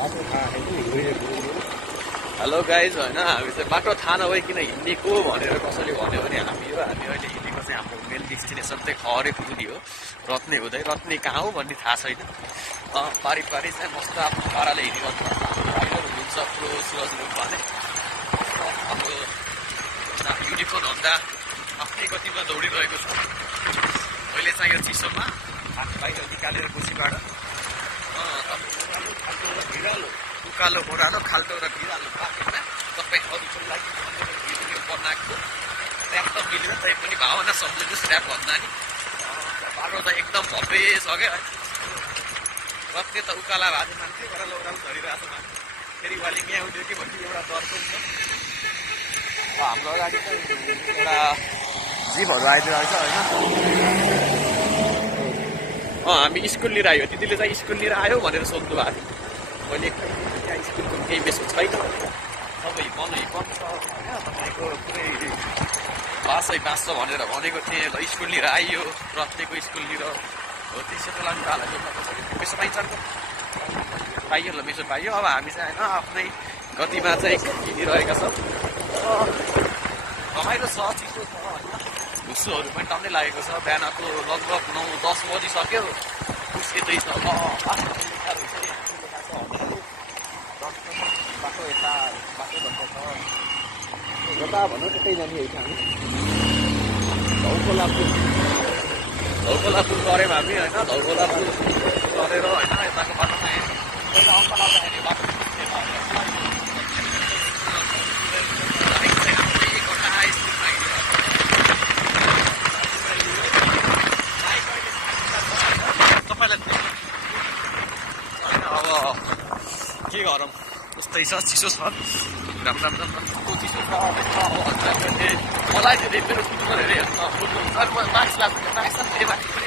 Hello guys होइन हामी चाहिँ बाटो थाहा नभइकन हिँडेको भनेर कसैले भन्यो भने हामी अहिले हिँडेको चाहिँ हाम्रो मेन डेस्टिनेसन चाहिँ खरे पुग्ने हो। रत्ने हुँदै रत्ने कहाँ हो भन्ने थाहा छैन। पारी चाहिँ मस्त आफ्नो पाराले हिँडिरहन्छ। हुनुहुन्छ प्रो सुरज रूप भने हाम्रो युनिकर्न भन्दा आफ्नै गतिमा दौडिरहेको छ। अहिले चाहिँ यो चिसोमा हात बाहिर निकालेर कुसीबाट भिरालो उकालो ओह्रालो खाल्टो र भिरालो बाटोमा तपाईँ अरूको लागि भिडियो बनाएको ऱ्याप त मिलेन तै पनि भावना सम्झिनुहोस् ऱ्याप भन्दा नि बाटो त एकदम भव्य छ क्या। रत्ने त उकाला भएको मान्छे ओह्रालो ओह्रालो धरिरहेको मान्छे फेरि वाली यहाँ उठ्यो कि भन्ने एउटा डर पनि छ। हाम्रो अगाडि त एउटा जिपहरू आइदिरहेको छ होइन। हामी स्कुल लिएर आयो दिदीले चाहिँ स्कुल लिएर आयो भनेर सोध्नु भएको थियो। मैले त्यहाँ स्कुलको केही बेसो छैन सबै बन्द छ होइन तपाईँको पुरै बाँस छ भनेर भनेको थिएँ। ल स्कुल लिएर आइयो रत्नेको स्कुल लिएर हो त्यसैको लागि हाल्यो बेसो पाइन्छ पाइयो ल बेसो पाइयो। अब हामी चाहिँ होइन आफ्नै गतिमा चाहिँ हिँडिरहेका छौँ। रमाइलो छ चिसो छ होइन हुस्सोहरू पनि टन्नै लागेको छ। बिहानको लगभग 9-10 बजिसक्यो उस्केतै छ। बाटो यता बाटो भन्छ छ यता भन्नु त्यतै जाने है हामी धौकोला पुल गऱ्यौँ हामी होइन। धौकोला पुल गरेर होइन यताको बाटो चाहिँ पहिला अङ्क लाउँदाखेरि बाटो के गरौँ उस्तै छ चिसो छ राम्रो चिसो छ। मलाई चाहिँ मेरो सुन्नु अरे मास्क लाग्छ मास्क पनि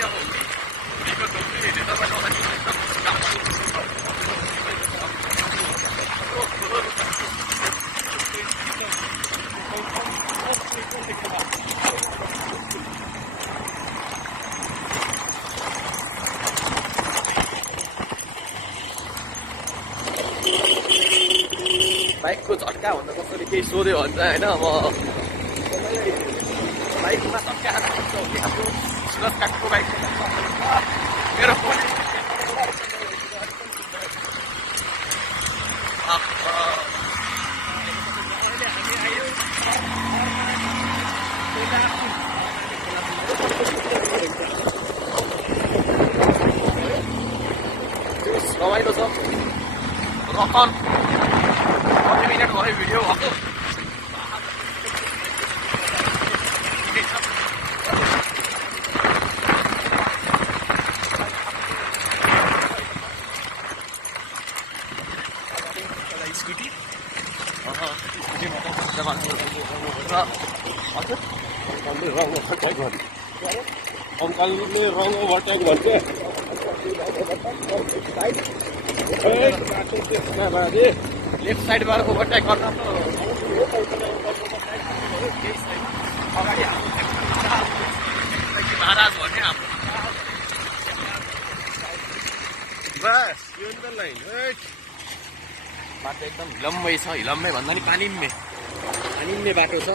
बाइकको झट्का भन्दा कसरी केही सोध्यो भने चाहिँ होइन अब बाइकमा झट्का हाम्रो सुरज काठको बाइक मेरो फोन रमाइलो छ। रकन मिनट भयो भिडियो भएको स्कुटी अङ्कलले रङ ओभरटेक भन्छ लेफ्ट साइडबाट ओभरटेक गर्दा त अगाडि महाराज भन्ने हाम्रो बस यो नि त लाइन बाटो एकदम हिलम्मै छ। हिलम्मै भन्दा नि पानीम्मे बाटो छ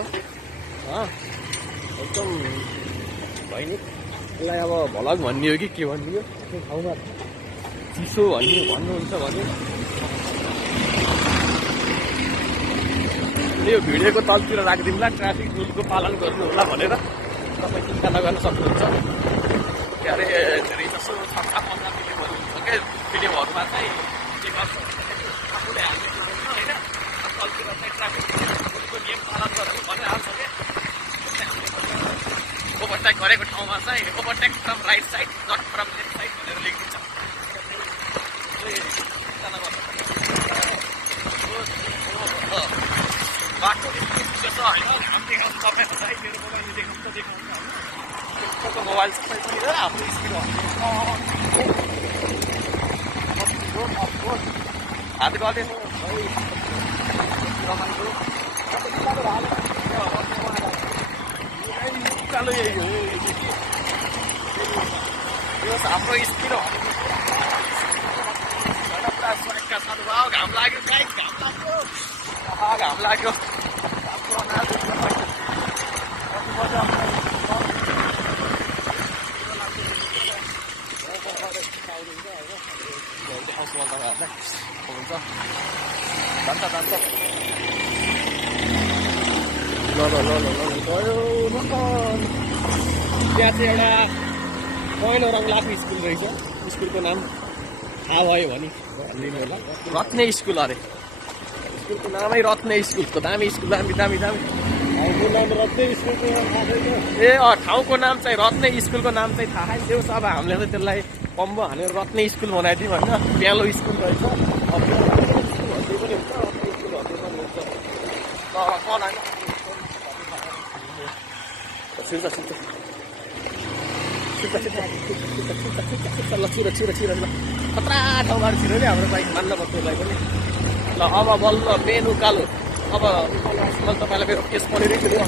एकदम होइन। यसलाई अब भलग भन्ने हो कि के भन्ने हो आफ्नो ठाउँमा चिसो भन्नुहुन्छ भने यो भिडियोको तलतिर राखिदिउँला ट्राफिक रुलको पालन गर्नु होला भनेर तपाईँ चिन्ता नगर्न सक्नुहुन्छ। के अरे धेरै जसो 56-15 भिडियोहरू हुन्छ क्या भिडियोहरूमा चाहिँ के गर्छ आफूले हाल्ने होइन तलतिर चाहिँ ट्राफिक रुलको नियम पालन गरेर भनिहाल्छ क्या। ओभरटेक गरेको ठाउँमा चाहिँ overtake from right side not from left side भनेर लेखिदिन्छ। बाटो यस्तो चिसो छ होइन घाम देखाउँछ तपाईँहरूलाई मेरो मोबाइलले देखाउँछ होइन मोबाइल सबै पनि आफ्नो स्पिड हात गले उकालो यही हो यो हाम्रो स्पिड पुरा सुरक्षा साधुभाव घाम लाग्यो गाइस, घाम लाग्यो। घाम लाग्यो। हुन्छ जान्छ ल गयो मकन। त्यहाँ चाहिँ एउटा पहेँलो रङ लाग्ने स्कुल रहेछ। स्कुलको नाम थाहा भयो भने भनिदिनु होला। रत्ने स्कुल अरे, स्कुलको नामै रत्ने स्कुल। दामी स्कुल, दामी दामी दामी। ए ठाउँको नाम चाहिँ रत्ने स्कुलको नाम चाहिँ थाहै थियो। अब हामीले चाहिँ त्यसलाई कम्बो हानेर रत्ने स्कुल बनाइदिउँ होइन। प्यालो स्कुल रहेछ। अब पनि हुन्छ, रत्ने स्कुलहरू पनि हुन्छ। छिर ल खतरा ठाउँबाट छिरो नि हाम्रो बाइक मान्न पर्छ यसलाई पनि। ल अब बल्ल मेन उकालो। अब मैले तपाईँलाई मेरो केस परेरै थियो।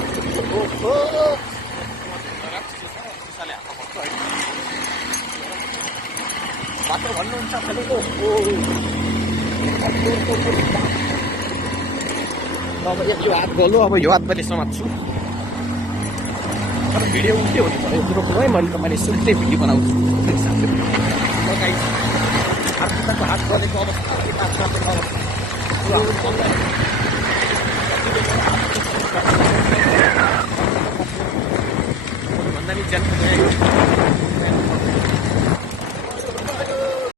बाटो भन्नुहुन्छ भनेको अब यो हात गोलो। अब यो हात पनि समात्छु। तर भिडियो उल्टै हुने भयो कुरो कुरो है। मैले तपाईँले सुत्दै भिडियो बनाउँछु। हात खुट्टाको हात गरेको अवस्था